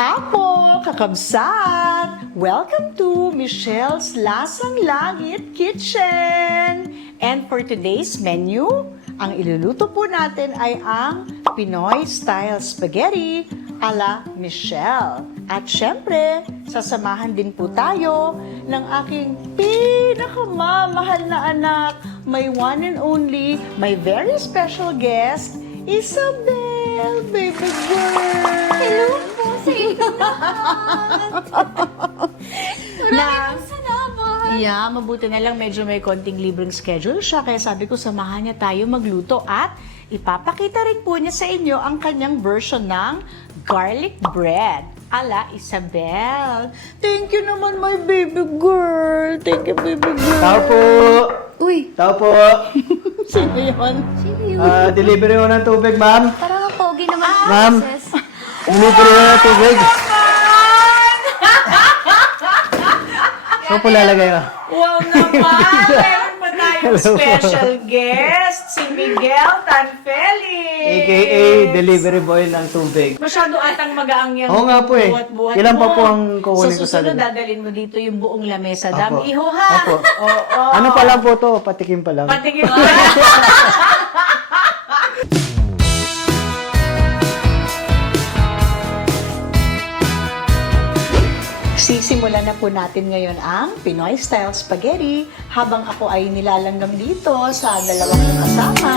Apo, kakabsat! Welcome to Michelle's Lasang Langit Kitchen! And for today's menu, ang iluluto po natin ay ang Pinoy Style Spaghetti ala Michelle. At syempre, sasamahan din po tayo ng aking pinakamamahal na anak, my one and only, my very special guest, Isabel, baby girl! Hello po sa inyo lahat! Maraming salamat! Yeah, mabuti na lang medyo may konting libreng schedule siya, kaya sabi ko samahan niya tayo magluto at ipapakita rin po niya sa inyo ang kanyang version ng garlic bread ala Isabel. Thank you naman, my baby girl. Thank you, baby girl. Tao po! Uy! Tao po! Sino yun? Sino yun? Delivery mo ng tubig, ma'am. Parang ang pogi naman ang Ma'am. boses. Delivery mo ng tubig. Saan po lalagay ko? Wow naman! Meron pa tayong special guest, si Miguel Tanfelix. AKA Delivery Boy ng tubig. Masyado atang magaang yung Oo nga po eh. buhat-buhat Ilan pa mo. po ang kukunin ko sa susunod, loob? dadalhin mo dito yung buong lamesa. Opo. Dami iho ha? Opo. Oo. Ano pa lang po to? Patikim pa lang. Patingin mo. Sisimulan na po natin ngayon ang Pinoy Style Spaghetti habang ako ay nilalanggam dito sa dalawang kasama.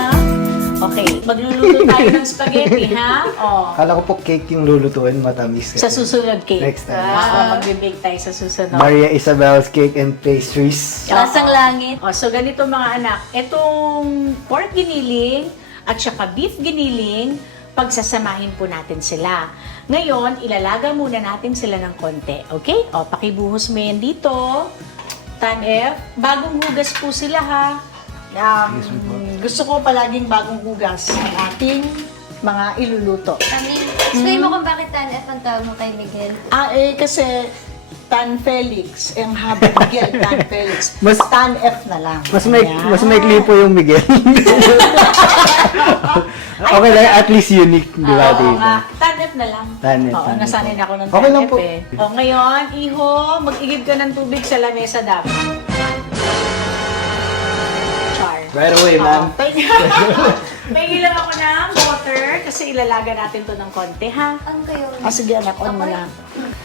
Okay, magluluto tayo ng spaghetti, ha? Oh. Kala ko po cake yung lulutuin, matamis. Sa susunod cake. Next time. Magbe-bake tayo sa susunod. Maria Isabel's Cake and Pastries. Lasang langit. Oh, so ganito mga anak, itong pork giniling at saka beef giniling, pagsasamahin po natin sila. Ngayon, ilalaga muna natin sila ng konti. Okay? O, pakibuhos mo yan dito. Tan F. Bagong hugas po sila ha. Gusto ko palaging bagong hugas ang ating mga iluluto. Explain mo kung bakit Tan F ang tawag mo kay Miguel. Kasi Tan Felix, ang haba Miguel Tan Felix. Mas- Tan F na lang. Mas may Ayan. po yung Miguel. Okay lang, at least unique, di ba? Oo dito? nga. Tanep na lang. Tanep, Oo, tanep. nasanay na ako ng Okay lang tanep po. eh. O, ngayon, iho, mag-igib ka ng tubig sa lamesa dapat. Char. Right away, ma'am. Pahingi lang ako ng water kasi ilalaga natin to ng konti, ha? Ano kayo? Sige anak, on mo na.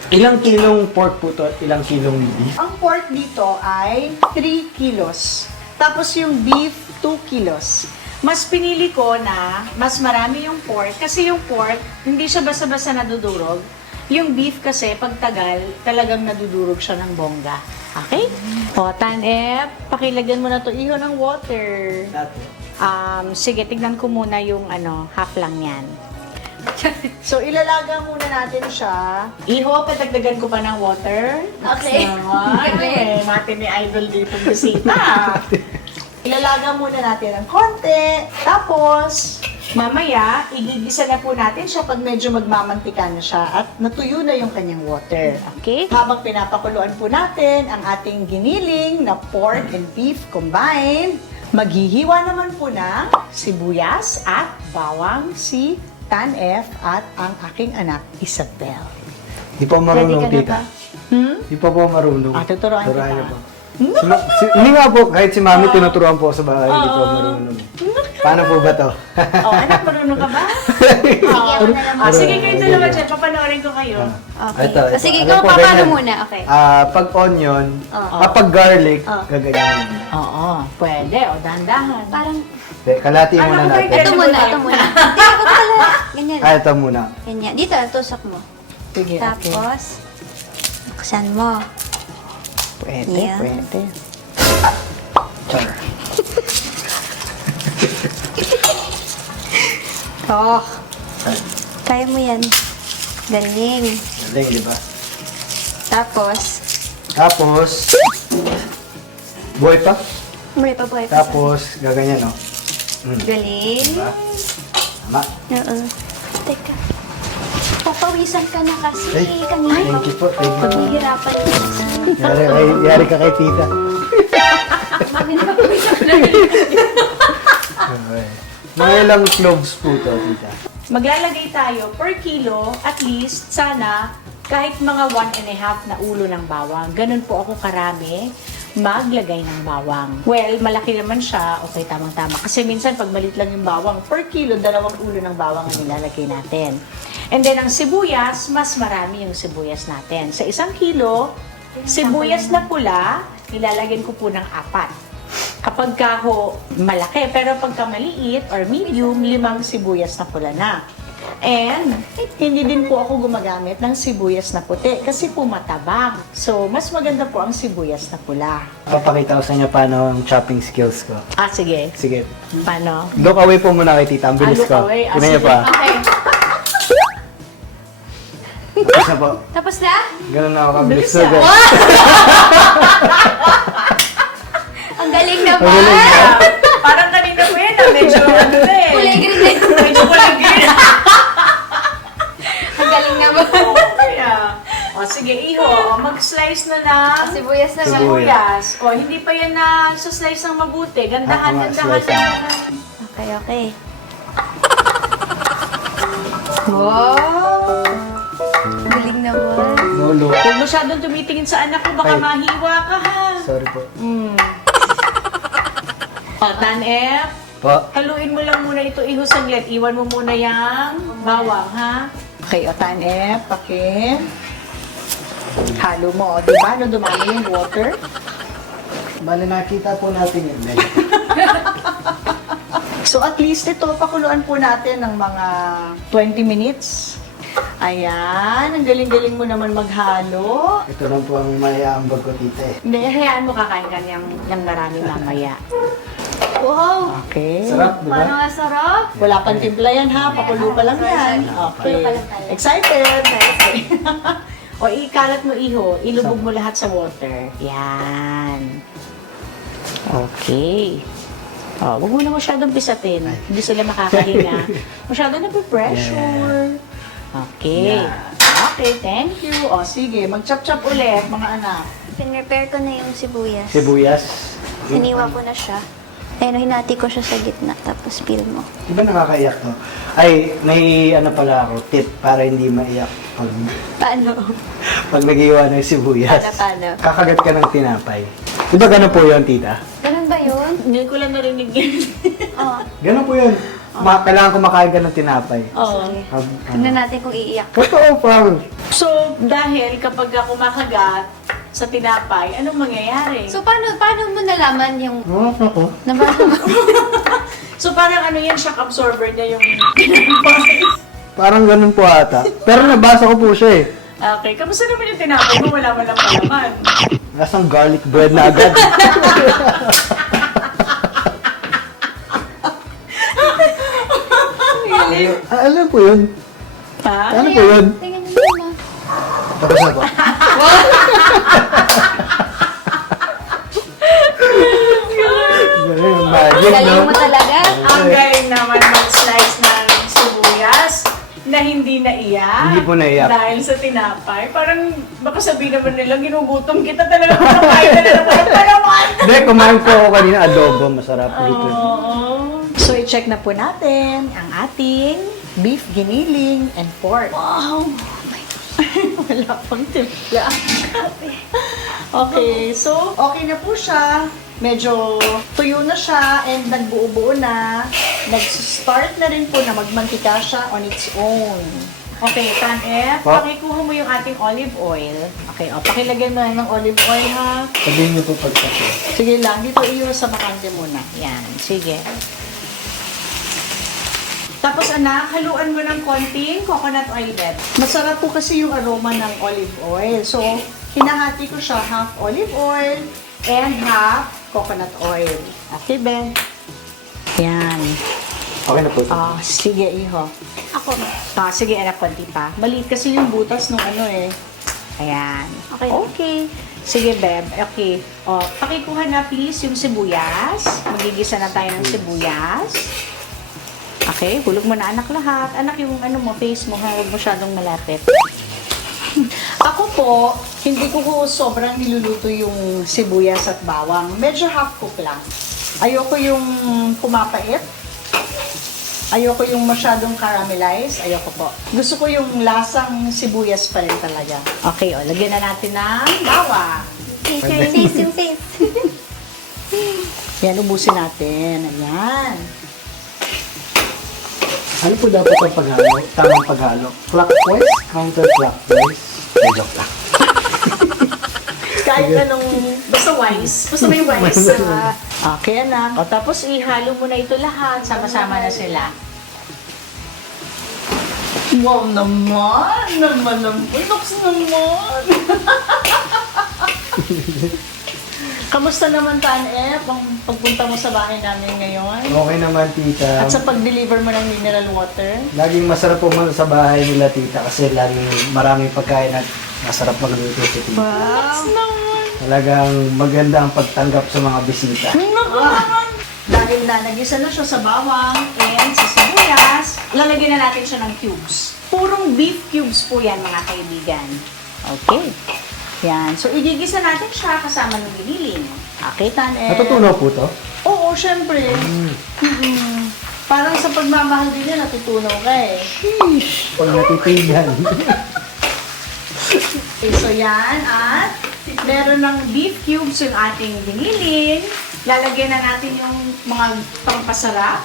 Ilang kilong pork po to at ilang kilong beef? Ang pork dito ay 3 kilos. Tapos yung beef, 2 kilos. Mas pinili ko na mas marami yung pork kasi yung pork, hindi siya basta-basta nadudurog. Yung beef kasi, pag tagal, talagang nadudurog siya ng bongga. Okay? O, Tan-Ep, pakilagyan mo na to iho ng water. Sige, tignan ko muna yung half lang yan. So, ilalaga muna natin siya. Iho, patagdagan ko pa ng water. Okay. Natin ni Idol dito bisita. Ilalaga muna natin ng konti. Tapos, mamaya, igigisa na po natin siya pag medyo magmamantika na siya at natuyo na yung kanyang water. Okay? Habang pinapakuluan po natin ang ating giniling na pork and beef combined, maghihiwa naman po ng sibuyas at bawang si Tan F at ang aking anak, Isabel. Di pa marunong, Ready ka na tita. ba? Di pa po marunong. Tuturuan kita. niyo po. Hindi nga po, kahit si mami tinuturuan po sa bahay, hindi po marunong. Paano po ba to? Anak, marunong ka ba? Sige, ako na lang. Sige, kayo dalawa dyan. Papanoorin ko kayo. Okay. Ito. Sige, Ano ikaw po, paano ganyan? muna? Okay. Pag onion, pag garlic, gaganyan. Oo, pwede. O, dahan-dahan. Parang, Kalati muna Ano, natin. ito muna, ito muna. Hindi, ako pala. Ganyan. Ito muna. Ganyan. Dito, tusok mo. Sige, okay. Tapos, buksan mo. Pwede, Yan. pwede. Char. Oh, kaya mo yan. Galing. Galing, di ba? Tapos, Tapos, buhay pa. muli pa buhay pa. Tapos, gaganyan, no? Galing. Diba? Tama. Oo. Teka. Papawisan ka na kasi. Ay, Kanina. thank you po. Thank you po. Paghihirapan ka kasi. Yari ka kay tita. Okay. Mga ilang cloves po to, tita. maglalagay tayo per kilo, at least, sana, kahit mga 1.5 na ulo ng bawang. Ganun po ako karami maglagay ng bawang. Well, malaki naman siya. Okay, tamang-tama. Kasi minsan, pag malit lang yung bawang, per kilo, 2 ulo ng bawang ang nilalagay natin. And then, ang sibuyas, mas marami yung sibuyas natin. Sa 1 kilo, sibuyas na pula, nilalagyan ko po ng 4. Kapag ka ho malaki, pero pagka maliit or medium, 5 sibuyas na pula na. And, hindi din po ako gumagamit ng sibuyas na puti kasi po matabang. So, mas maganda po ang sibuyas na pula. Papakita ko sa inyo paano ang chopping skills ko. Sige. Sige. Paano? Look away po muna kay tita. Ang bilis Look ko. away. Tingnan niyo Sige. pa. Okay. Tapos na po. Tapos na? Ganun na ako kabilis. Bilis ah. So, Ang galing naman! Ang galing na. Parang kanina po yan, medyo ano na eh. Kulay green din. Medyo kulay green. Ang galing naman. Kaya, o sige, iho, mag-slice na ng Sibuyas naman. sibuyas. O, hindi pa yan na sa slice ng mabuti. Gandahan, Ako nga, gandahan slice lang. Okay, okay. Wow! Ang galing naman. Lolo. Huwag masyadong tumitingin sa anak ko, baka Ay. mahiwa ka ha. Sorry po. O, Tan-F, Po. haluin mo lang muna ito, iho saglit. Iwan mo muna yung bawang, ha? Okay, o Tan-F, pakin. Halo mo, o, diba? No, dumami yung water. Bale, nakita po natin yun. So at least ito, pakuluan po natin ng mga 20 minutes. Ayan, ang galing-galing mo naman maghalo. Ito lang po ang maiaambag ko, tita eh. Hindi, hayaan mo kakain ka ng marami mamaya. Wow! Okay. Sarap, di Parang ba? ang sarap. Wala pang timpla yan ha, pakulo pa lang yan. Pakulo Okay. pa lang tayo. Excited? Okay. O ikalat mo iho, ilubog mo lahat sa water. Yan. Okay. Oh, wag mo na masyadong pisatin. Hindi sila makakahinga. Masyado na pressure. Okay. Yeah. Okay, thank you. O, sige. Mag-chop-chop ulit, mga anak. Pinrepare ko na yung sibuyas. Sibuyas. Hiniwa ko na siya. Ayun, hinati ko siya sa gitna, tapos peel mo. Di ba nakakaiyak to? Ay, may ano pala ako, tip para hindi maiyak pag, Paano? pag nag-iwa ng sibuyas. Paano? Kakagat ka ng tinapay. Di ba gano'n po yun, tita? Ganun ba yun? Hindi ko lang narinig yun. Oo. Gano'n po yun. Kailangan kumakain ka ng tinapay. Oo. Sige. Ano? Tignan natin kung iiyak. Totoo, promise. So, dahil kapag ako makagat sa tinapay, anong mangyayari? So, paano mo nalaman yung... Oo, ako. Nabasa mo? So, parang ano yan, shock absorber niya yung tinapay. Parang ganun po ata. Pero nabasa ko po siya eh. Okay, kamusta naman yung tinapay mo? Wala man lang palaman. Lasang garlic bread na agad. Alam po yun. Ha? Ano po yun? Tingnan mo naman. Tapos na po. Ganun yung magic, no? Galing mo talaga. Ang galing naman mag-slice ng sibuyas na hindi naiyak. Hindi po naiyak. Dahil sa tinapay. Parang baka sabihin naman nila, ginugutom kita talaga. Kumakain ka na naman ng palaman. Hindi, kumain po ako kanina adobo. Masarap dito. Oo. So, i-check na po natin ang ating beef giniling and pork. Wow! Wala pang timpla. Okay, so okay na po siya. Medyo tuyo na siya and nagbuo-buo na. Nag-start na rin po na magmantika siya on its own. Okay, Tan-F, Pa? pakikuha mo yung ating olive oil. Okay, pakilagyan mo ng olive oil ha. Sabihin niyo po pagkasi. Sige lang, dito iyo sa bakante muna. Yan, sige. Tapos anak, haluan mo ng konting coconut oil din. Masarap po kasi yung aroma ng olive oil. So, hinahati ko siya half olive oil and half coconut oil. Okay, Ben? Yan. Okay na po. Sige, iho. Ako. Sige, anak, konti pa. Maliit kasi yung butas nung ano eh. Ayan. Okay. Okay. Sige, Beb. Okay. Pakikuha na please yung sibuyas. Magigisa na tayo ng sibuyas. Okay, hulog mo na anak lahat. Anak, yung ano mo, face mo, ha? Huwag masyadong malapit. Ako po, hindi ko sobrang niluluto yung sibuyas at bawang. Medyo half cook lang. Ayoko yung pumapait. Ayoko yung masyadong caramelized. Ayoko po. Gusto ko yung lasang sibuyas pa rin talaga. Okay, o. Lagyan na natin ng bawang. Face yung face. Yan, ubusin natin. Ayan. Ano po dapat ang paghalo? Tamang paghalo? Clockwise? Counterclockwise? Ay, joke lang. Kahit anong, basta wise. Basta may wise. Okay, anak. O, tapos ihalo mo na ito lahat. Sama-sama na sila. Wow naman! Naman. Looks naman! Kamusta naman, Tan-Ep, ang pagpunta mo sa bahay namin ngayon? Okay naman, tita. At sa pag-deliver mo ng mineral water? Laging masarap pumunta sa bahay nila, tita, kasi laging maraming pagkain at masarap magluto si tita. Wow! naman! Talagang maganda ang pagtanggap sa mga bisita. Dahil na nagisa na siya sa bawang and sa sibuyas, lalagyan na natin siya ng cubes. Purong beef cubes po yan, mga kaibigan. Okay. Yan. So, igigisa natin siya kasama ng giniling. Okay, Tan-Ep? Natutunaw po to? Oo, syempre. Mm-mm. Parang sa pagmamahal din niya, natutunaw ka eh. Pag natitigan. Okay, so yan. At meron ng beef cubes yung ating giniling. Lalagyan na natin yung mga pampasarap.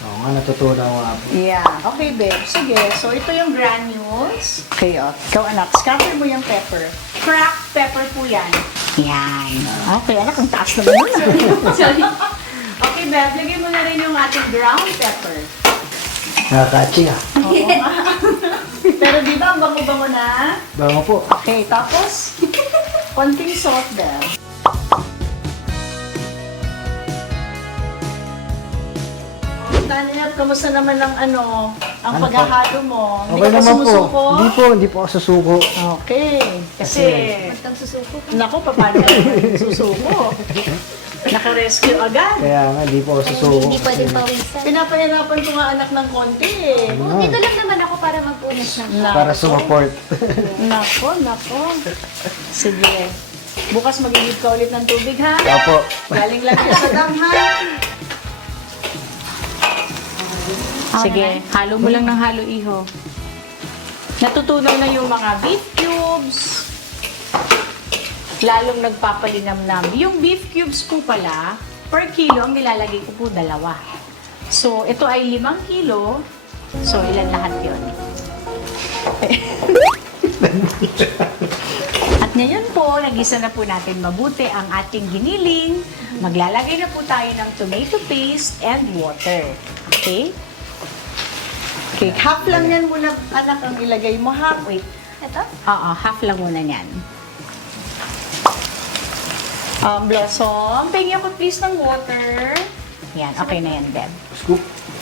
Oo nga, natutunaw nga po. Yeah. Okay, babe. Sige. So, ito yung granules. Okay, oh. Ikaw, anak. Scatter mo yung pepper. Cracked pepper po yan. Yan. Okay, anak. Ang taas naman yun. Sorry. Okay, babe. Lagyan mo na rin yung ating ground pepper. Nakakatching ah. Oo. Pero di ba, ang bango-bango na? Bango po. Okay, tapos, konting salt, babe. Tanep, kamusta naman ang ang Ano paghahalo mo? Okay Hindi ka pa naman po. sumusuko? Hindi po ako susuko. Okay. Kasi, Magtang susuko ka. naku, paano ka susuko? Naka-rescue agad. Kaya nga, hindi po ako susuko. Hindi pwedeng pawisan. Pinapahirapan ko nga anak ng konti eh. Dito lang naman ako para magpunas ng Para sumaport. Nako. Sige. Bukas mag-inip ka ulit ng tubig, ha? Opo. Galing lang siya sa dam, ha? Sige, halo mo lang ng halo, iho. Natutunaw na yung mga beef cubes. Lalong nagpapalinamnam. Yung beef cubes po pala, per kilo, ang nilalagay ko po 2. So, ito ay 5 kilo. So, ilan lahat yun? At ngayon po, nagisa na po natin mabuti ang ating giniling. Maglalagay na po tayo ng tomato paste and water. Okay? Okay, half lang yan muna, anak, ang ilagay mo. Half, wait. Ito? Oo, half lang muna yan. Blossom, pingin ako please ng water. Yan, okay na yan, Deb. Scoop.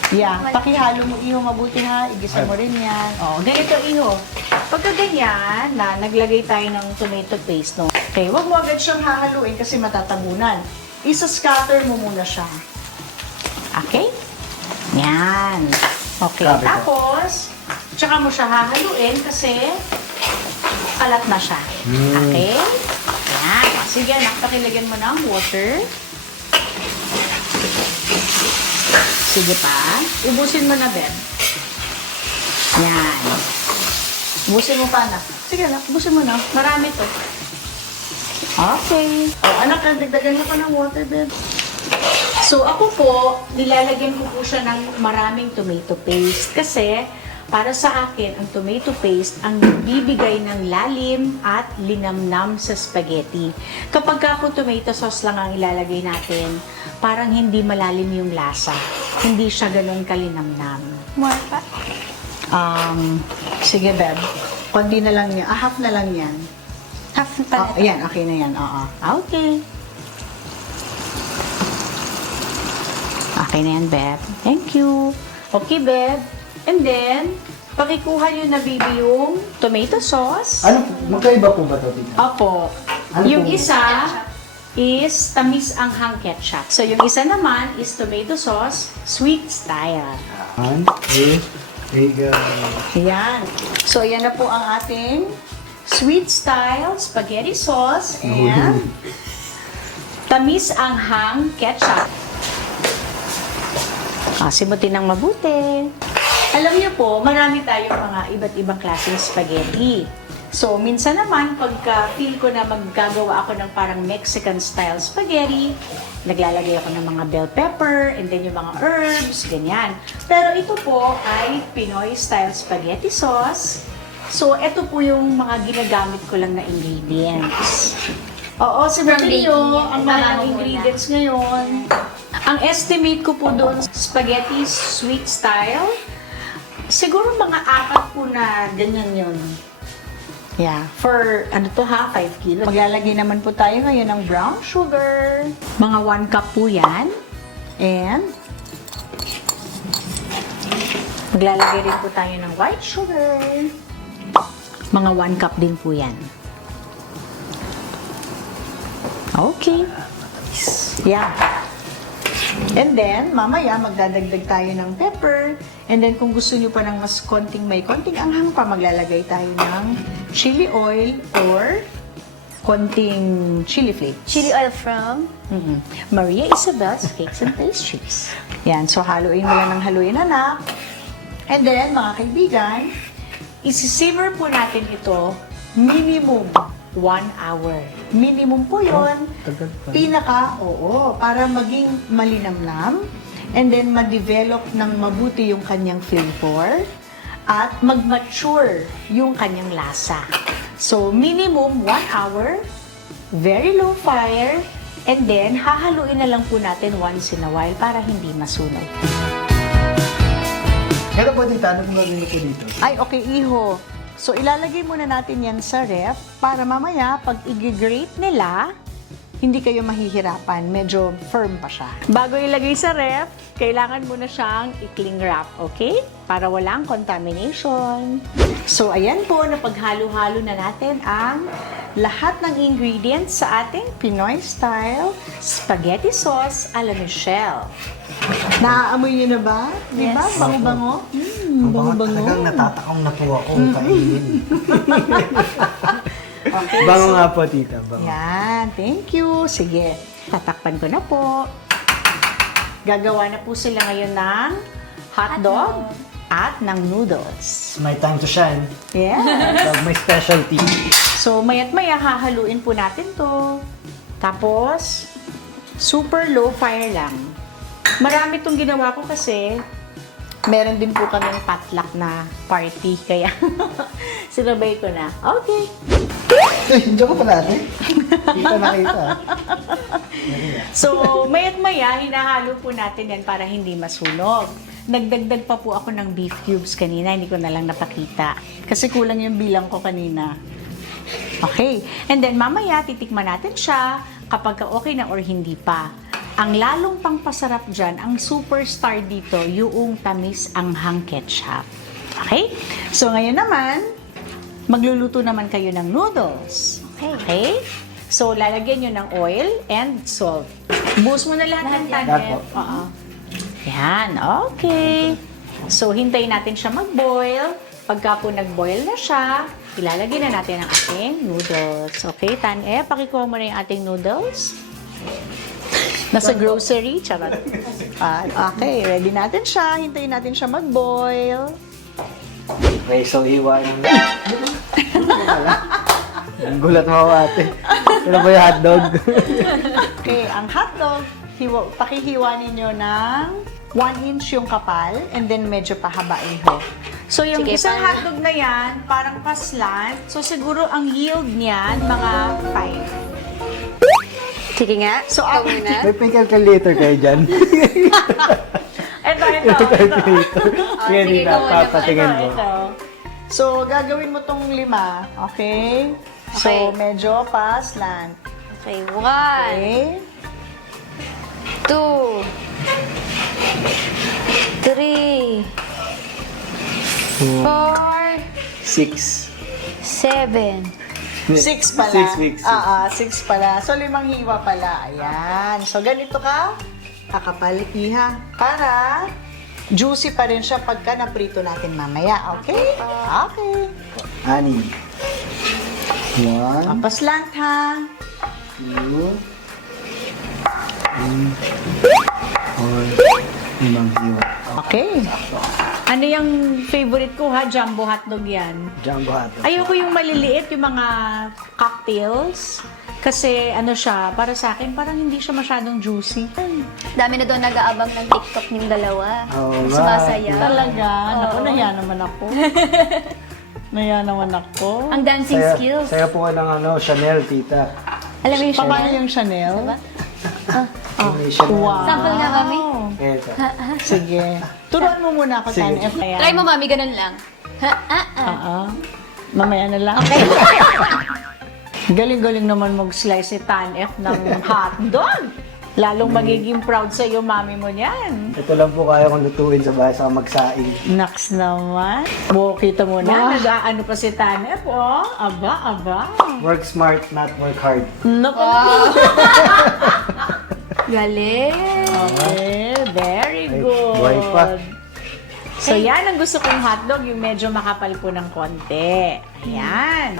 Yeah, pakihalo mo, iho, mabuti ha. Igisa mo rin yan. Oh, ganito, iho. Pagka ganyan, na naglagay tayo ng tomato paste, no? Okay, wag mo agad siyang hahaluin kasi matatabunan. Isa-scatter mo muna siya. Okay? Yan. Okay, Sabi ko. tapos, tsaka mo siya hahaluin kasi kalat na siya. Okay? Yan. Sige, anak, pakilagyan mo ng water. Sige pa. Ubusin mo na, Beb. Yan. Ubusin mo pa, anak. Sige, anak. Ubusin mo na. Marami to. Okay. O, anak, dagdagan mo pa ng water, Beb. So, ako po, nilalagyan ko po siya ng maraming tomato paste. Kasi, para sa akin, ang tomato paste ang bibigay ng lalim at linamnam sa spaghetti. Kapag ako tomato sauce lang ang ilalagay natin, parang hindi malalim yung lasa. Hindi siya ganun kalinamnam. More pa. Sige, Beb. Kundi na lang yan. Half na lang yan. Half pa. Ayan, okay na yan. Oo. Okay. Okay na yan, Beb. Thank you. Okay, Beb. And then, pakikuha nyo na, baby, yung tomato sauce. Ano, magkaiba po ba ito, tita? Opo. Ano Yung po? isa is tamis anghang ketchup. So, yung isa naman is tomato sauce, sweet style. Yan. So, yan na po ang ating sweet style spaghetti sauce and tamis anghang ketchup. Simutin ng mabuti. Alam niyo po, marami tayong mga iba't ibang klaseng spaghetti. So, minsan naman, pagka feel ko na maggagawa ako ng parang Mexican-style spaghetti, naglalagay ako ng mga bell pepper, and then yung mga herbs, ganyan. Pero ito po ay Pinoy-style spaghetti sauce. So, ito po yung mga ginagamit ko lang na ingredients. Oo, sabihin niyo, ang mahal ng ingredients ngayon. Ang estimate ko po doon, spaghetti sweet style, siguro mga 4 po na ganyan yun. Yeah, for 5 kilos. Maglalagay naman po tayo ngayon ng brown sugar. Mga 1 cup po yan. And maglalagay rin po tayo ng white sugar. Mga 1 cup din po yan. Okay. Yeah. And then, mamaya, magdadagdag tayo ng pepper. And then, kung gusto nyo pa ng mas may konting anghang pa, maglalagay tayo ng chili oil or konting chili flakes. Chili oil from? Maria Isabel's Cakes and Pastries. Yan, so haluin mo lang ng haluin, anak. And then, mga kaibigan, isi-simmer po natin ito minimum 1 hour. Minimum po yun. Para maging malinamnam. And then, ma-develop ng mabuti yung kanyang flavor. At mag-mature yung kanyang lasa. So, minimum 1 hour. Very low fire. And then, hahaluin na lang po natin once in a while para hindi masunog. Kaya po dito, ano kung gagawin ko dito? Ay, okay, iho. So, ilalagay muna natin yan sa ref para mamaya, pag i-grate nila, hindi kayo mahihirapan. Medyo firm pa siya. Bago ilagay sa ref, kailangan muna siyang i-cling wrap, okay? Para walang contamination. So, ayan po, napaghalo-halo na natin ang lahat ng ingredients sa ating Pinoy-style spaghetti sauce a la Michelle. Naaamoy niyo na ba? Di ba? Yes. Bango-bango? Ang bango talagang natatakong na po ako kainin. Okay, Bango nga po, tita. Bango. yan, thank you. Sige, tatakpan ko na po. Gagawa na po sila ngayon ng hotdog at ng noodles. It's my time to shine. Yeah. My specialty. So, maya't maya, hahaluin po natin to. Tapos, super low fire lang. Marami itong ginawa ko kasi meron din po kaming potluck na party. Kaya, sinabay ko na. Okay. Hindi ko pala ate. Hindi ko nakita. So, maya't maya, hinahalo po natin yan para hindi masunog. Nagdagdag pa po ako ng beef cubes kanina, hindi ko na lang napakita. Kasi kulang yung bilang ko kanina. Okay. And then, mamaya, titikman natin siya kapag okay na or hindi pa. Ang lalong pangpasarap dyan, ang superstar dito, yung tamis anghang ketchup. Okay? So, ngayon naman, magluluto naman kayo ng noodles. Okay? So, lalagyan nyo ng oil and salt. Buhos mo na lahat ng Lahat tanet. po. Oo. Yan. Okay. So, hintayin natin siya mag-boil. Pagka po nag-boil na siya, ilalagay na natin ang ating noodles. Okay, Tan-e, pakikuha mo na yung ating noodles. Nasa grocery, charot. Okay, ready natin siya. Hintayin natin siya mag-boil. Okay, so hiwa ng... Ang gulat mo ate. Ano ba yung hotdog? Okay, ang hotdog, pakihiwa ninyo ng 1 inch yung kapal and then medyo pahabain ho. So, yung Sige, isang paano? hotdog na yan, parang paslant. So, siguro ang yield niyan, mga 5. Sige nga. So, ikaw ako- muna. May calculator kayo dyan. Ito. Calculator. Sige, sige, dito. ikaw muna. Papatingin mo. Ito. So, gagawin mo tong 5. Okay? So, Okay. medyo paslant. Okay, 1, Okay? 2, 3, 4, 6. 7. 6 pala. 6 weeks. 6 pala. So, 5 hiwa pala. Ayan. So, ganito ka. Kakapal, iha. Para juicy pa rin siya pagka naprito natin mamaya. Okay? Okay. 6. 1, Paslant ha. 2, 3, 4, Limang hiwa. Okay. Ano yung favorite ko ha? Jumbo hotdog yan. Jumbo hotdog. Ayoko yung maliliit, yung mga cocktails. Kasi ano siya, para sa akin, parang hindi siya masyadong juicy. Dami na doon nag-aabang ng TikTok ng dalawa. Oo, Sumasaya. Talaga? Naku, Oo. naya naman ako. Naya naman ako. Ang dancing skills. Saya po ka ng Chanel, tita. Alam mo yung Paano Chanel? yung Chanel? Diba? May Chanel. Wow. Sample nga, mami. Eto. Sige. Turuan mo muna ako, Sige. Tan F. Ayan. Try mo, mami, ganun lang. Mamaya na lang. Galing-galing naman mag-slice si Tan F ng hotdog. Lalong magiging proud sa iyo, mami mo niyan. Ito lang po kaya kong lutuin sa bahay sa magsaing. Naks naman. Kita mo na, nag-aano pa si Tan F, oh. Aba. Work smart, not work hard. Naku, Galing. okay, very Ay, good. buhay pa. So yan ang gusto kong hotdog, yung medyo makapal po ng konti. Ayan.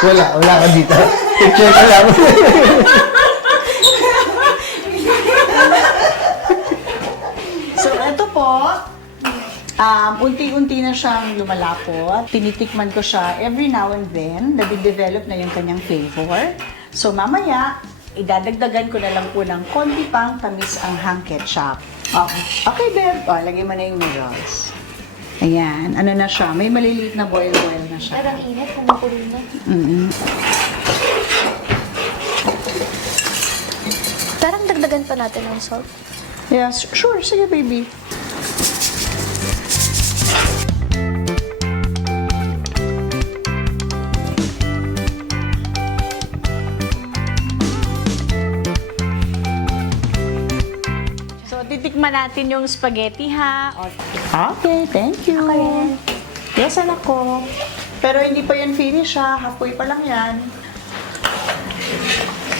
Wala ka dito. Picture ka lang. So ito po, unti-unti na siyang lumalapot. Tinitikman ko siya every now and then. Nade-develop na yung kanyang flavor. So mamaya, idadagdagan ko na lang po ng konti pang tamis ang hang ketchup. Okay, babe. Lagay mo na yung noodles. Ayan. Ano na siya? May maliliit na boil na siya. Parang init, kumukulo na. Parang dagdagan pa natin ng salt. Yes, sure. Sige, baby. So, titikman natin yung spaghetti, ha? Okay, thank you. Ako rin. Yes, anak ko. Pero hindi pa yan finish, ha? Halfway pa lang yan.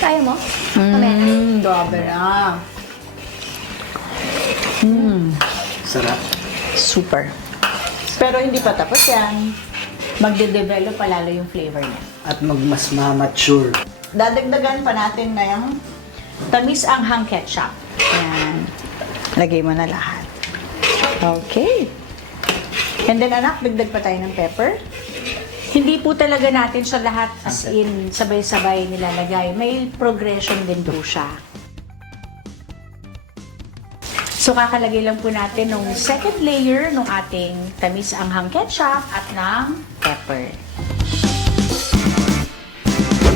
Kaya mo? Mamaya. Grabe na. Sarap. Super. Pero hindi pa tapos yan. Magde-develop pa lalo yung flavor niya. At mas ma-mature. Dadagdagan pa natin na yung tamis ang hang ketchup. Ayan. Lagay mo na lahat. Okay. And then anak, dagdag pa tayo ng pepper. Hindi po talaga natin siya lahat as in sabay-sabay nilalagay. May progression din po siya. So kakalagay lang po natin ng second layer ng ating tamis anghang ketchup at ng pepper.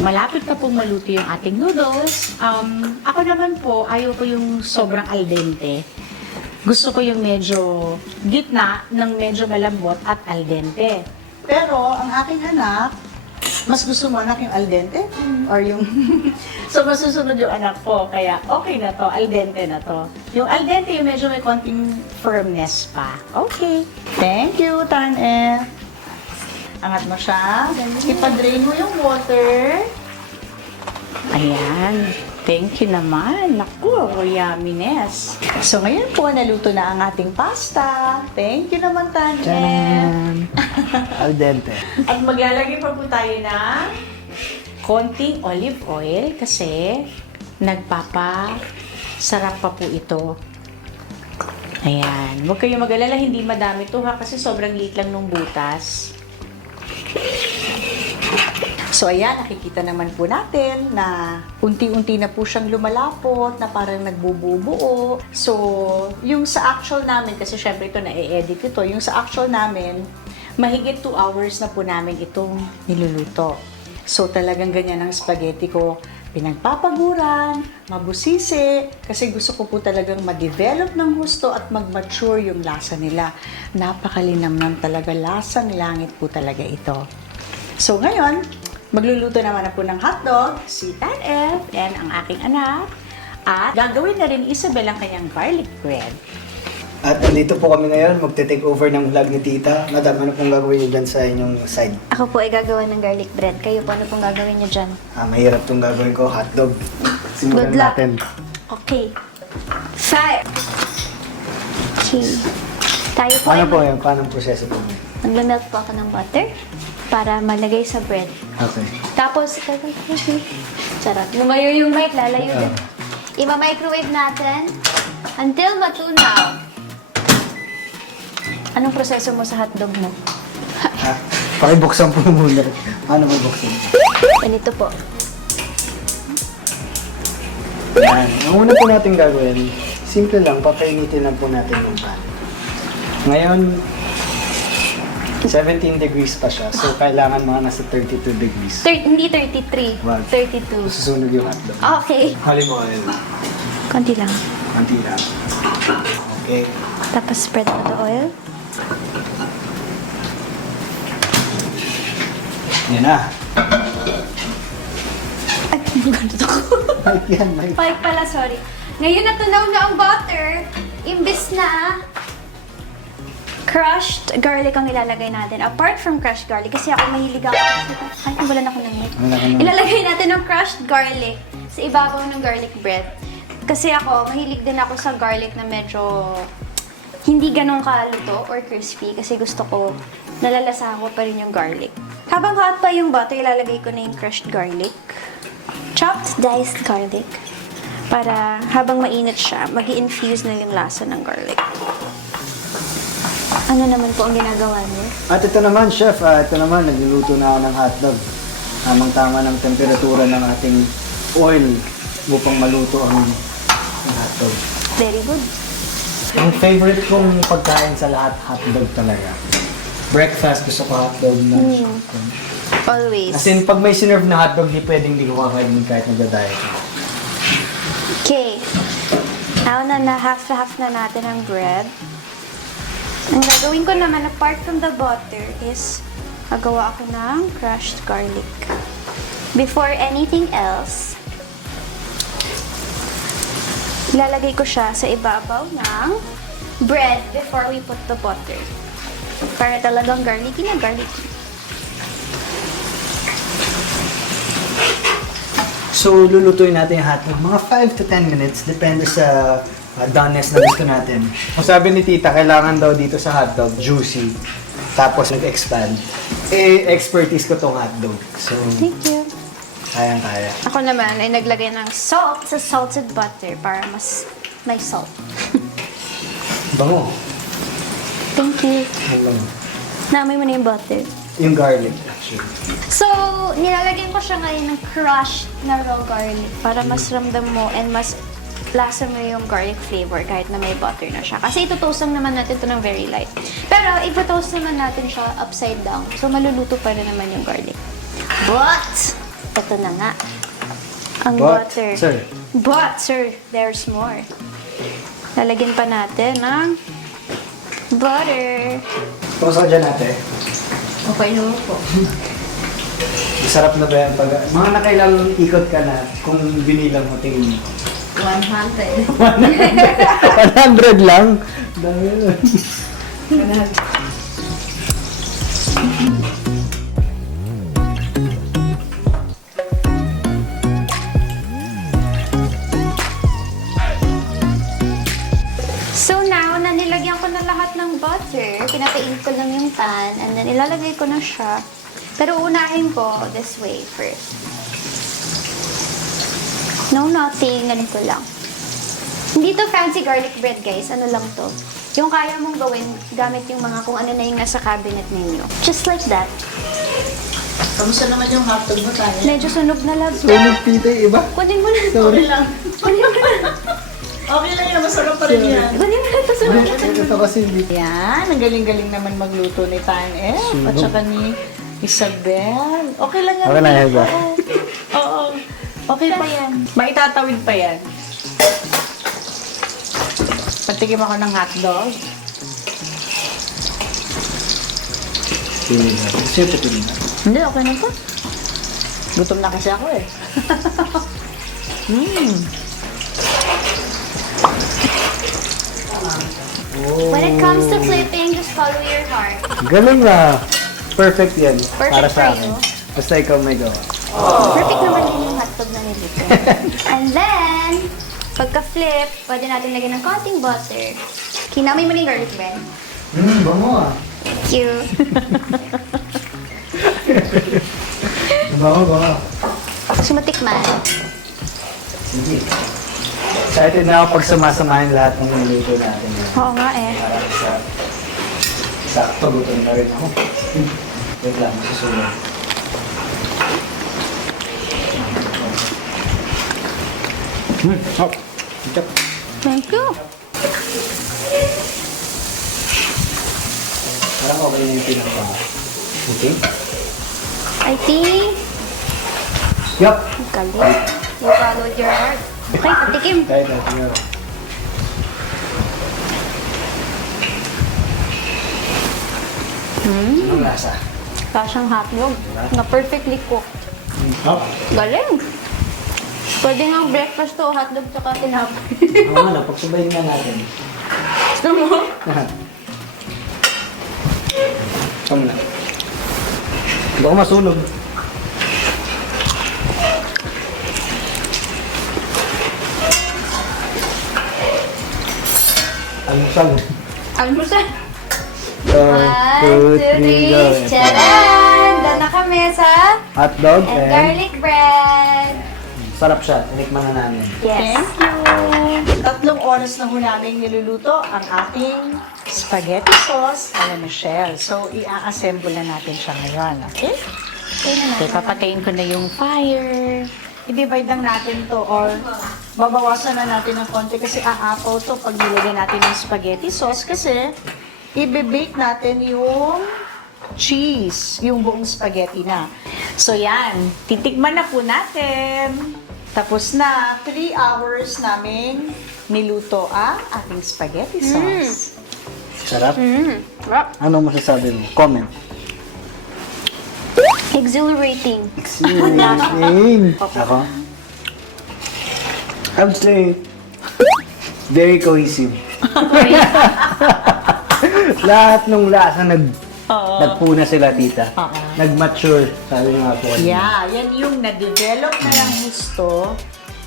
Malapit na pong maluto yung ating noodles. Ako naman po, ayaw ko yung sobrang al dente. Gusto ko yung medyo gitna ng medyo malambot at al dente. Pero ang aking anak, mas gusto mo anak yung al dente? Or yung... So masusunod yung anak ko, kaya okay na to, al dente na to. Yung al dente, yung medyo may konting firmness pa. Okay. Thank you, Tan F. Angat mo siya. Ipa-drain mo yung water. Ayan. Thank you naman. Naku, yumminess. So ngayon po, naluto na ang ating pasta. Thank you naman, Tan F. Tchanan! Al dente. At maglalagay pa po tayo ng konting olive oil kasi nagpapasarap pa po ito. Ayan. Huwag kayong mag-alala, hindi madami ito ha kasi sobrang liit lang nung butas. So ayan, nakikita naman po natin na unti-unti na po siyang lumalapot, na parang nagbubuo. So, yung sa actual namin, kasi syempre ito na-edit ito, yung sa actual namin, mahigit 2 hours na po namin itong niluluto. So talagang ganyan ang spaghetti ko. Pinagpapaguran, mabusisi, kasi gusto ko po talagang ma-develop ng gusto at mag-mature yung lasa nila. Napakalinamnam talaga, lasang langit po talaga ito. So ngayon, magluluto naman na po ng hotdog, si Tan F and ang aking anak. At gagawin na rin Isabel ang kanyang garlic bread. At nandito po kami ngayon, magte-take over ng vlog ni Tita. Madam, ano pong gagawin niyo dyan sa inyong side? Ako po ay gagawa ng garlic bread. Kayo po, ano pong gagawin niyo dyan? Mahirap tong gagawin ko, hotdog. Simulan Good luck. natin. Okay. 5. Okay. Tayo po Paano ay po yan? Paano ang proseso po? magmamelt po ako ng butter para malagay sa bread. Okay. Tapos, sarap. Lumayo yung mic, lalayo din. Ima-microwave natin until matunaw. Anong proseso mo sa hotdog mo? Ha? Pakibuksan po muna. Paano mo buksan? Ganito po. Yan. Ang una po natin gagawin, simple lang, papainitin lang po natin yung pan. Ngayon, 17 degrees pa siya, so kailangan mga nasa 32 degrees. Hindi 33. Wag. 32. Susunog yung hotdog. Okay. Olive oil. Konti lang. Konti lang. Okay. Tapos spread mo the oil. Yan na. Ay, ganito ko. Mic yan, mic. Pike pala, sorry. Ngayon natunaw na ang butter. Imbes na crushed garlic ang ilalagay natin. Apart from crushed garlic, kasi ako mahilig ako. Ay, wala na ako ng mic. Wala ka na. Ilalagay natin ng crushed garlic sa ibabaw ng garlic bread. Kasi ako, mahilig din ako sa garlic na medyo hindi ganun kaluto or crispy kasi gusto ko, nalalasahan ko pa rin yung garlic. Habang hot pa yung butter, ilalagay ko na yung crushed garlic. Chopped diced garlic. Para habang mainit siya, mag-i-infuse na yung lasa ng garlic. Ano naman po ang ginagawa niyo? At ito naman, chef, ito naman, nagluluto na ako ng hotdog. Tamang-tama ng temperatura ng ating oil upang maluto ang hotdog. Very good. Ang favorite kong pagkain sa lahat, hotdog talaga. Breakfast, gusto ko hotdog, lunch. Always. As in, pag may sinerve na hotdog, di pwedeng di ko kakainin kahit nagda-diet. Okay. Now na half na natin ang bread. Ang gagawin ko naman, apart from the butter, is gagawa ako ng crushed garlic. Before anything else, ilalagay ko siya sa ibabaw ng bread before we put the butter. Para talagang garlicky na garlicky. So, lulutuin natin yung hotdog. Mga 5 to 10 minutes, depende sa doneness na gusto natin. Kung sabi ni tita, kailangan daw dito sa hotdog, juicy. Tapos nag-expand. Eh, expertise ko tong hotdog. So, Thank you. kayang-kaya. Ako naman ay naglagay ng salt sa salted butter para mas may salt. Bango. Thank you. Ang Naamoy mo na yung butter. Yung garlic, actually. So, nilalagyan ko siya ngayon ng crushed na raw garlic para mas ramdam mo and mas lasa mo yung garlic flavor kahit na may butter na siya. Kasi itutoast lang naman natin ito ng very light. Pero itutoast naman natin siya upside down. So, maluluto pa rin naman yung garlic. But, ito na nga. Ang But, butter. sir. But, sir, there's more. Lalagyan pa natin ng butter. Tapos ka dyan ate. Okay naman po. Masarap na ba yan pag... Mga nakailang ikot ka na kung binilang mo tingin mo. 100. 100 lang? Dami yun. So now, na nilagyan ko na lahat ng butter, pinapainit ko lang yung pan, and then ilalagay ko na siya. Pero unahin ko this way first. No, nothing. Ganito lang. Hindi to fancy garlic bread, guys. Ano lang to. Yung kaya mong gawin gamit yung mga kung ano na yung nasa cabinet ninyo. Just like that. Kamusta naman yung hotdog mo tayo? Medyo sunog na lab. Sunog pita iba. Kunin mo na. Sorry. lang. Kunin mo na. Okay lang yan, masarap pa rin yan. Kunin mo na. Ito sunog na. Ito kasi hindi. Yan, ang galing-galing naman magluto ni Tan F. At saka ni Isabel. Okay lang yan. Okay lang yan ba? Oo. Okay pa yan. Maitatawid pa yan. Patikim ako ng hotdog. Piling na. Siyempre piling na. Hindi, okay na to. Gutom na kasi ako eh. When it comes to flipping, just follow your heart. Galing na. Perfect yan. Para Perfect sa for akin. you. Basta ikaw may gawa. Perfect naman din yung hotdog na nilito. And then, pagka-flip, pwede natin lagyan ng konting butter. Kinamay mo na yung garlic bread. Bango ah. Thank you. Bango, bango. Gusto mo tikman? Sige. Excited na ako pag sumasamahin lahat ng niluto natin. Oo nga eh. Parang sakto, gutom na rin ako. Wait lang, masusunod. Oh, ketchup. Thank you. Parang okay na yung pinaka. Okay? I think, Yup! galing. You followed your heart. Okay, patikim. Kahit natin yun. Anong lasa? Kasang hotdog na perfectly cooked. Oh, Galing. Pwede nga breakfast to, hotdog tsaka tinapay. oo nga na, pagsubayin nga natin. Gusto mo? Tama na. Baka masunog. Almusal. Almusal. 1, 2, 1, 3, 3, charan! Doon na kami sa Hotdog and and garlic bread. sarap siya. Tinikman na namin. Yes. Thank you. 3 oras na ho namin niluluto ang ating spaghetti sauce a la Michelle. So, i-assemble na natin siya ngayon. Okay? Okay, papatayin ko na yung fire. I-divide lang natin to or babawasan na natin ng konti kasi aapaw to pag nilagay natin yung spaghetti sauce kasi i-bake natin yung cheese, yung buong spaghetti na. So yan, titikman na po natin. Tapos na, 3 hours naming niluto ang ating spaghetti sauce. Sarap. Sarap. Anong masasabi mo? Comment. Exhilarating. Exciting. Ako? I would say, very cohesive. Lahat ng lasa nagpuna sila, tita. Oo. Nag-mature, sabi nga po. Yeah, yan yung na-develop na ng gusto,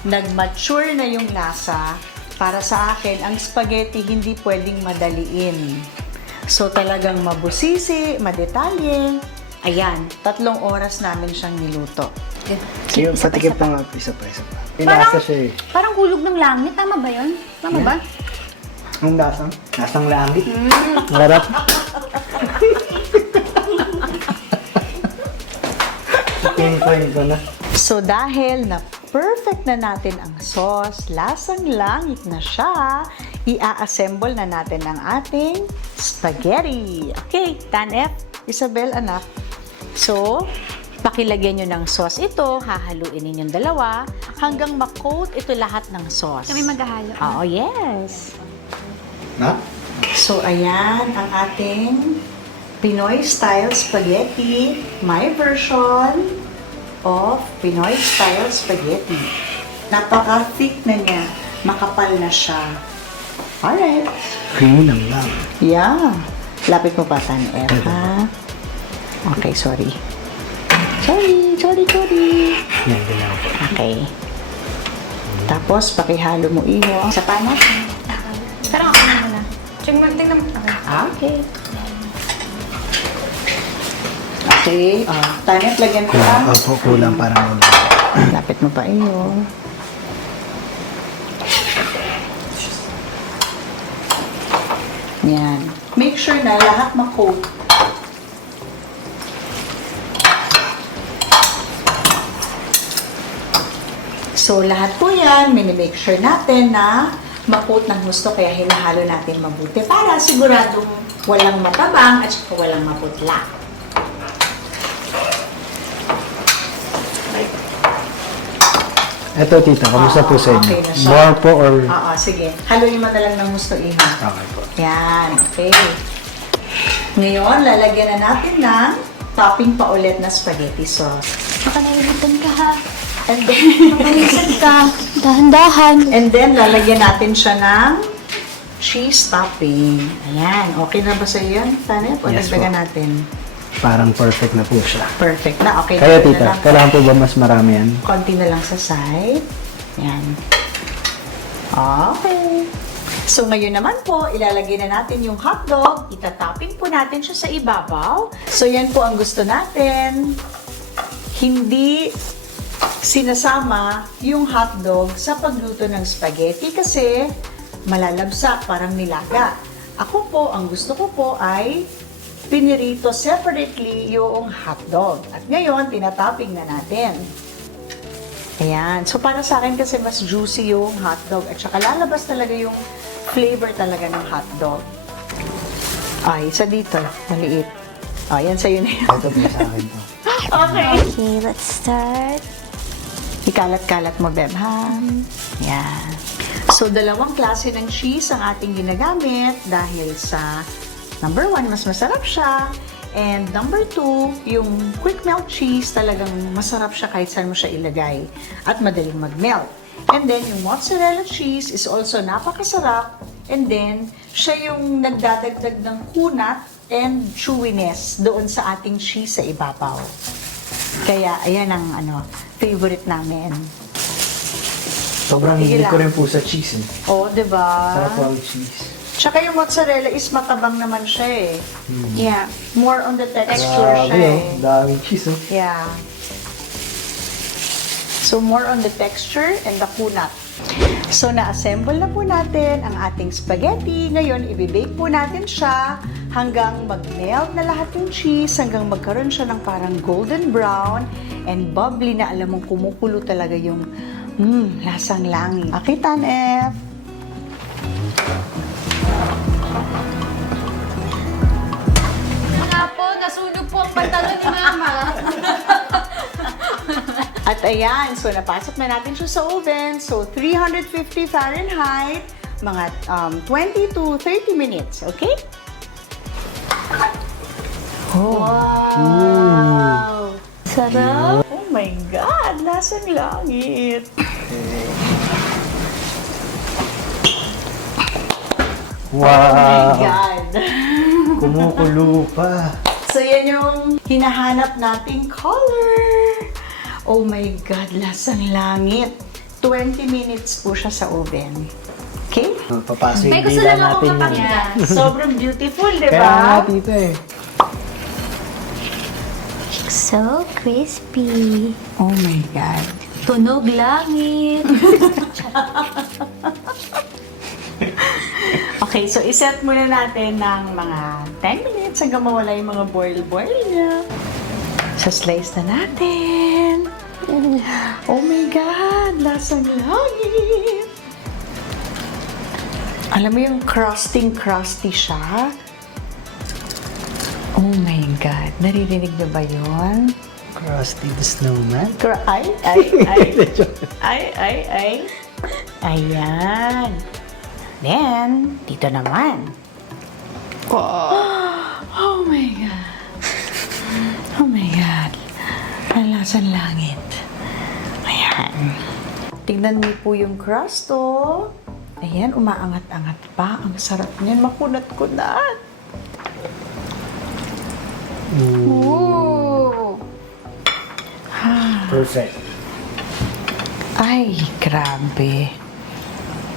nag-mature na yung lasa. Para sa akin, ang spaghetti hindi pwedeng madaliin. So talagang mabusisi, madetalye. Ayan, 3 oras namin siyang niluto. Yung patikip pa nga, isa pa. Yung lasa siya eh. Parang hulog ng langit. Tama ba yun? Tama ba? Ang lasa? Lasang langit. Larap. Pinpoint ko na. So dahil na perfect na natin ang sauce, lasang langit na siya, i-assemble na natin ang ating spaghetti. Okay, Tanef, Isabel, anak. So, pakilagyan nyo ng sauce ito, hahaluin ninyong dalawa, hanggang ma-coat ito lahat ng sauce. Kami maghahalo. Oh, yes. Na? So, ayan ang ating Pinoy style spaghetti. My version of Pinoy style spaghetti. Napaka-thick na niya. Makapal na siya. Alright. Creamy lang. Yeah. Lapit mo pa, Tanef, ha? Okay, sorry. Sorry. Yan, ginawa ko. Okay. Tapos, pakihalo mo iho sa panat. Pero ako na muna. Tingnan mo. Okay. Okay. Tanef, lagyan ko pa. Opo, kulang parang Lapit mo pa iyo. Yan. Make sure na lahat ma-coat. So, lahat po yan, mini-make sure natin na ma-coat ng gusto, kaya hinahalo natin mabuti para siguradong walang matabang at saka walang maputla. Eto, tita, kamusta po sa inyo? Okay na siya. More po or... Oo, sige. Haluin mo na lang ng gusto, Iha. Okay po. Yan, okay. Ngayon, lalagyan na natin ng topping pa ulit na spaghetti sauce. Baka nailutan ka ha. And then, Pag-iisip ka. Dahan-dahan. and then, lalagyan natin siya ng cheese topping. Ayan, okay na ba sa yan, Tanep? O Yes, dagdagan po. natin? Parang perfect na po siya. Perfect na, okay. Kaya dagdagan tita, na lang. kailangan po ba mas marami yan? Konti na lang sa side. Yan. Okay. So, ngayon naman po, ilalagay na natin yung hotdog. Itatopping po natin siya sa ibabaw. So, yan po ang gusto natin. Hindi sinasama yung hotdog sa pagluto ng spaghetti kasi malalabsa, parang nilaga. Ako po, ang gusto ko po ay pinirito separately yung hotdog. At ngayon, tinatopping na natin. Ayan. So, para sa akin kasi mas juicy yung hotdog at saka lalabas talaga yung flavor talaga ng hotdog. Ay, isa dito. Maliit. Yan sa'yo na yan. Ito po sa akin to. Okay. Okay, let's start. Ikalat-kalat mo, Beb, ha? Yan. So, dalawang klase ng cheese ang ating ginagamit dahil sa number 1, mas masarap siya. And number 2, yung quick melt cheese talagang masarap siya kahit saan mo siya ilagay at madaling mag-melt. And then, yung mozzarella cheese is also napakasarap. And then, siya yung nagdadagdag ng kunat and chewiness doon sa ating cheese sa ibabaw. Kaya, ayan ang favorite namin. Sobrang Sige hilig ko lang. rin po sa cheese eh. Oh, diba? Sarap po ang cheese. Tsaka yung mozzarella is matabang naman siya eh. Yeah. More on the texture Grabe siya oh, eh. daming cheese oh. Yeah. So, more on the texture and the kunat. So, na-assemble na po natin ang ating spaghetti. Ngayon, ibibake po natin siya hanggang mag-melt na lahat yung cheese, hanggang magkaroon siya ng parang golden brown and bubbly na alam mong kumukulo talaga yung lasang langit. Okay, Tanef? Mga po, nasunog po ang pantalon ni Mama. At ayan, so napasok na natin siya sa oven. So, 350 Fahrenheit, mga 20 to 30 minutes, okay? Wow! Sarap. Oh my God! Lasang langit! Oh my Wow! God! Kumukulo pa. So, yan yung hinahanap nating color. Oh my God! Lasang langit! 20 minutes po siya sa oven. Okay? Papasok May yung gusto dila lang ako natin yun. makakita. Sobrang beautiful, di Kaya nga ba? tita eh. So crispy. Oh my God! Tunog langit. Okay, so iset muna natin ng mga 10 minutes hanggang mawala yung mga boil-boil niya. So, slice na natin. Oh my God! Lasang langit! Alam mo yung crusty siya? Oh my God! Naririnig niyo ba yun? Krusty the Snowman. Ay! Ayan. Then, dito naman. Oh my God. Oh my God. Ang lasang langit. Ayan. Tignan niyo po yung crust, oh. Ayan, umaangat-angat pa. Ang sarap niyan. Makunat-kunat. Ooh. Perfect. Ay, grabe.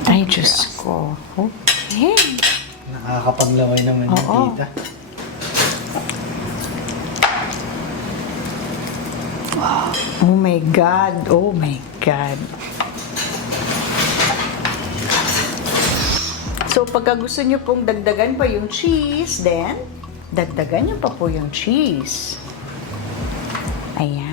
Ay, Diyos ko. Okay. Nakakapaglamay naman yung Oo. tita. Oh my God. Oh my God. So, pagka gusto nyo pong dagdagan pa yung cheese, then, dagdagan nyo pa po yung cheese. Ayan.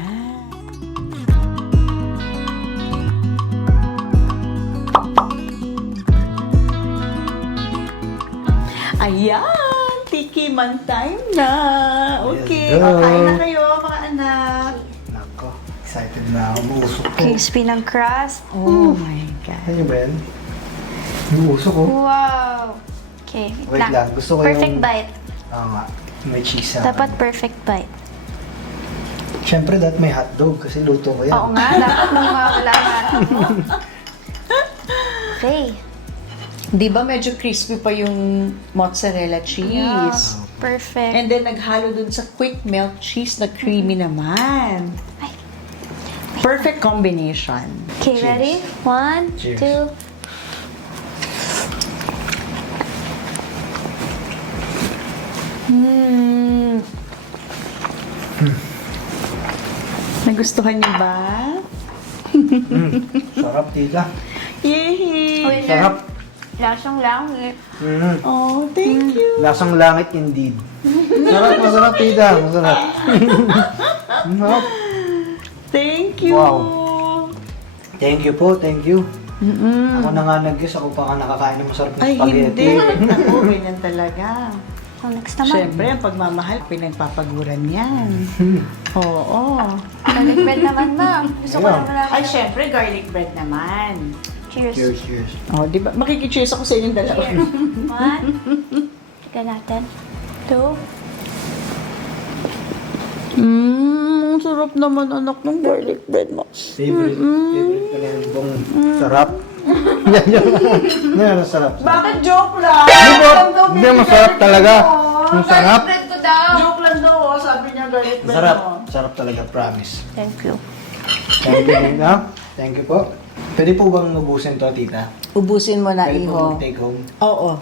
Ayan! Tikiman time na! Okay, Let's go. kain na kayo, mga anak. Nako, excited na ako. Uusok ko. Crispy ng crust. Oh my God. Ano yun ba yan? Yung uso ko. Wow. Okay, Wait lang, gusto ko Perfect yung... bite. Nga, may cheese sa Dapat perfect bite. Siyempre, dapat may hotdog kasi luto ko yan. Oo nga, dapat mawawala mo. Okay. Di ba medyo crispy pa yung mozzarella cheese? Perfect. And then naghalo dun sa quick melt cheese na creamy naman. Ay. Perfect combination. Okay, Cheers. ready? 1, Cheers. 2. Nagustuhan niyo ba? Sarap, tita. Yehey! Winner. Sarap. Lasang langit. Oh, thank you. Lasang langit indeed. Masarap, tita. Masarap. Masarap. Thank you. Wow. Thank you po, thank you. Ako na nga nag-guess, ako pa nga nakakain ng masarap na Ay, spaghetti. hindi. Ako, ganyan talaga. So, next naman. Siyempre, ang pagmamahal, pinagpapaguran yan. Oo. Garlic bread naman, ma'am. Gusto ko Ayun. naman. Ay, siyempre, garlic bread naman. Cheers. Cheers, cheers. Oh, di ba? Makikicheers ako sa inyong dalawa. Cheers. One. Tignan natin. Two. Sarap naman anak ng garlic bread mo. Favorite ko na yung bong sarap. Yan, sarap. Bakit joke lang? Hindi, masarap talaga. Ang sarap. bread ko daw. Joke lang daw, oh. Sabi niya garlic bread Sarap. mo. Sarap talaga, promise. Thank you. Thank you, Nina. Thank you po. Pwede po bang ubusin to, tita? Ubusin mo na, Pwede po iho. take home? Oo.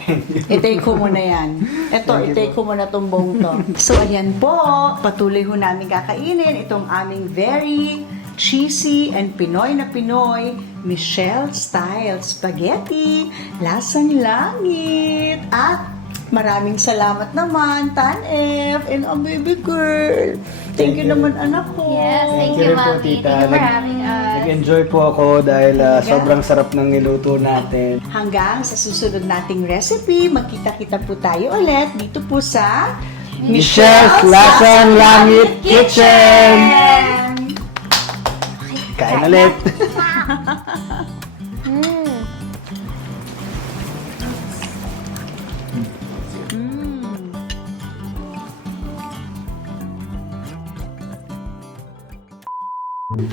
I-take ko muna yan. Ito, Thank you i-take ko muna tong buong to. So, ayan po. Patuloy ho namin kakainin itong aming very cheesy and Pinoy na Pinoy Michelle style spaghetti. Lasang langit. At maraming salamat naman, Tan F and a baby girl. Thank you naman, anak ko. Yes, thank you, rin po, Mami. tita. Thank you for having us. Nag-enjoy po ako dahil sobrang sarap ng niluto natin. Hanggang sa susunod nating recipe, magkita-kita po tayo ulit dito po sa Michelle's Lasang Langit Kitchen! Kain ulit!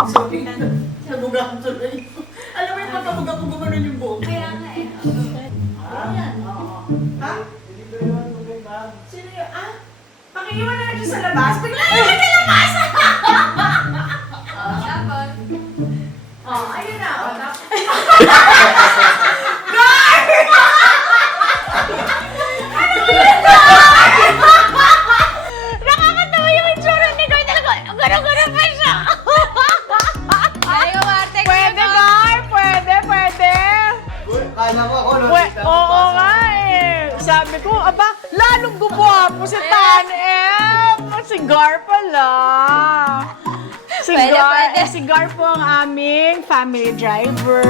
Sorry na. Nabuga ko tuloy. Alam mo yung pagkabuga ko gumanon yung buhok. Kaya nga eh. Ayan, oo. Ha? Sino yun? Ah? Pakiiwan na dyan sa labas. Bigla na sa labas! Tapos, Oh, ayun na. Oh, nakakatawa yung itsura ni Gar. Talaga, gano'n-gano'n pa siya. Ayaw, ate. Pwede, Gar! Pwede, pwede! Kala ko ako, no? Oo nga eh. Sabi ko, aba, lalong gumwapo si Tan F. Si Gar pala. Si Pwede, Gar, pwede. si Gar po ang aming family driver.